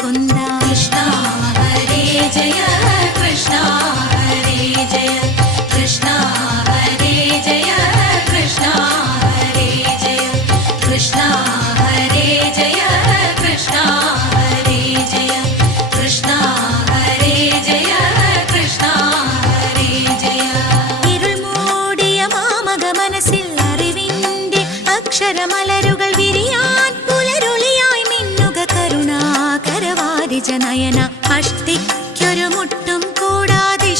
മുകുന്ദ. കൃഷ്ണ ഹരേ ജയ കൃഷ്ണ ഹരേ ജയ കൃഷ്ണ ഹരേ ജയ കൃഷ്ണ ഹരേ ജയ കൃഷ്ണ ഹരേ ജയ കൃഷ്ണ ഹരേ ജയ കൃഷ്ണ ഹരേ ജയ കൃഷ്ണ ഹരേ ജയ. ഇരുൾ മൂടിയ മാമക മനസ്സിൽ അറിവിന്റെ അക്ഷരമലരുകൾ വിരിയാൻ പുലരുളിയായി മിന്നുക കരുണാകരവാരിജ നയന. അഷ്ടിക്കൊരു മുട്ടും കൂടാതിഷ്ടത്തോടെ